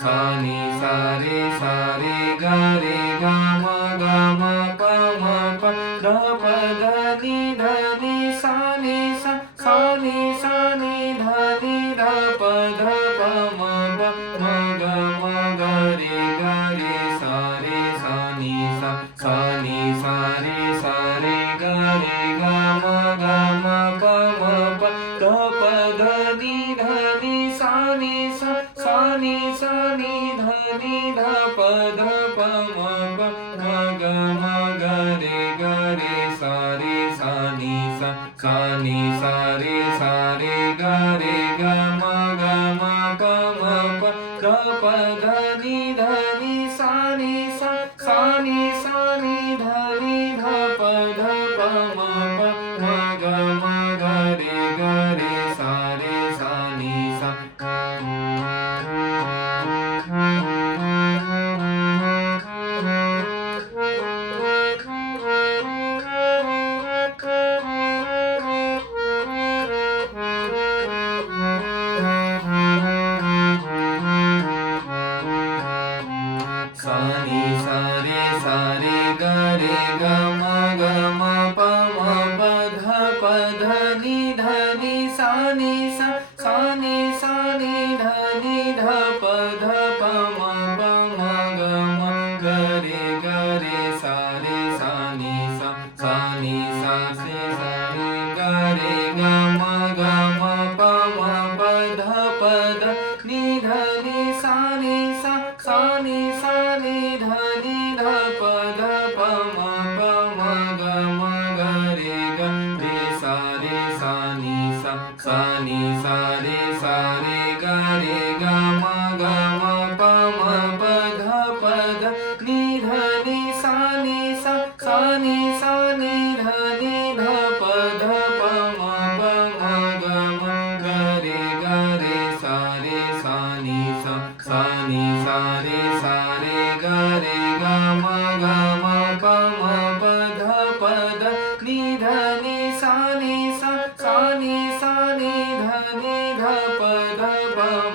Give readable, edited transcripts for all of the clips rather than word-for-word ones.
सा नि सा रे ग रे ग म प म प ध प ध नि सा नि सा नि ध प ध प म ग रे सा नि सा रे ग रे ग म प म प ध प ध नि सा नि ध प ध प म प ग रे सा नि सा रे ग रे ग म प म प ध प ध नि सा नि ध प ध प म प ग रे सा नि सा सा नि सा रे ग रे ग म प म प ध प ध नि सा नि ध प ध प म प म ग रे सा नि सा रे ग रे ग म प म प ध प ध नि सा नि ध प ध प म प म ग रे सा नि सा रे ग रे ग म प म प ध प ध नि सा नि ध प ध प म प म ग रे सा नि सा रे ग रे ग म प म प ध प ध नि सा नि ध प ध प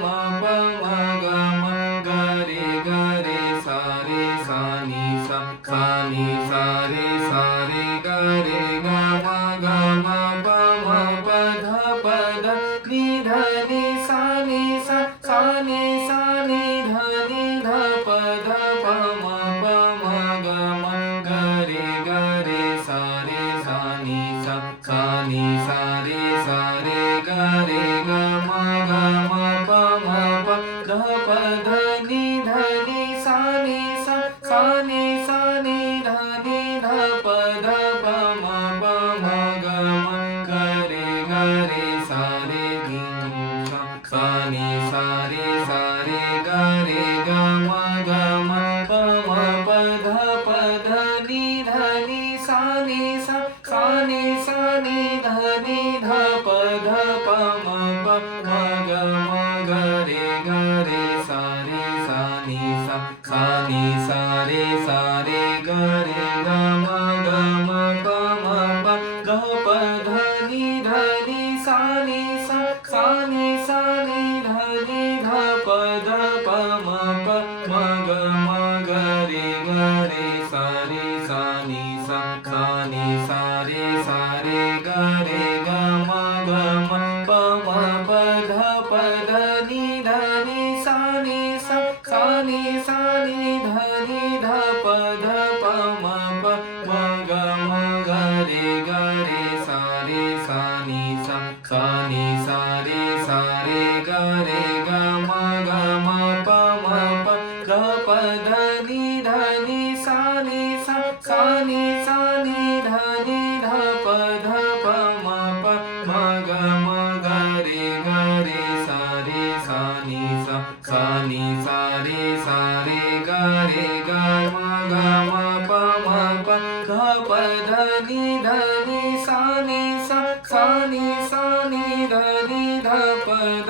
म प म ग रे सा नि सा रे ग रे ग म प म प ध प ध नि सा नि ध प ध प म प म ग रे सा नि सा रे ग रे ग म प म प ध प ध नि सा नि ध प ध प म प म ग रे सा नि सा रे ग रे ग म प म प ध प ध नि सा नि ध प ध प म प म ग रे सा नि सा रे ग रे ग म प म प ध प ध नि सा नि ध प ध प म प म ग रे सा नि सा रे ग रे ग म प म प ध प ध नि सा नि ध प ध प म प म ग रे सा नि सा रे ग रे ग म प म प ध प ध नि सा नि ध प ध प म प म ग रे सा नि सा रे ग रे ग म प म प ध प ध नि सा नि ध प ध